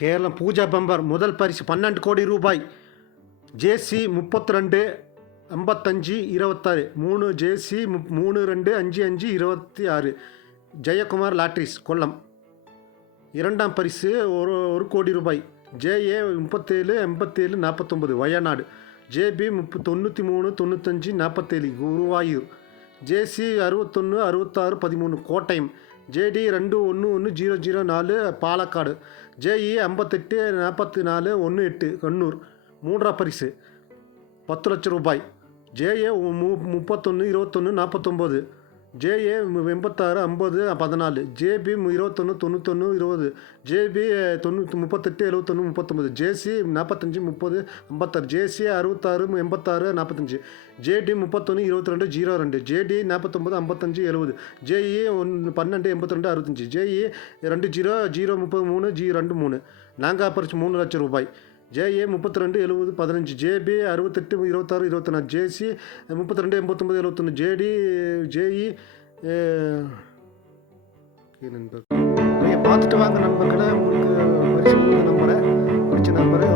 Keralam Pooja bumper முதல் பரிசு 12 கோடி ரூபாய். ஜேசி 32 55 26 3 ஜேசி 325526 ஜெயக்குமார் லாட்ரிஸ் கொல்லம். இரண்டாம் பரிசு 1 கோடி ரூபாய். ஜேஏ 37 87 49 வயநாடு. ஜேபி 93 95 47 குருவாயூர். ஜேசி 61 66 13 கோட்டயம். ஜேடி 211004 பாலக்காடு. ஜேஇ 58 44 18 கண்ணூர். மூன்றாம் பரிசு 10 லட்சம் ரூபாய். ஜேஏ 31 21 49 ஜேஏ 86 50 14 ஜேபி 21 91 20 ஜேபி 38 71 39 ஜேசி 45 30 56 ஜேசி 66 86 45 JD 31 22 02 JD 49 55 70 JE 12 82 65 JE 20 033 G23 நான்காம் பரிசு 3 லட்சம் ரூபாய். JA 32 70 15 JB 68 26 24 JC 32 89 71 JD JE நண்பர் பார்த்துட்டு வாங்க நண்பர்களை. உங்களுக்கு பரிசு நம்பரை பிடிச்ச நம்பரை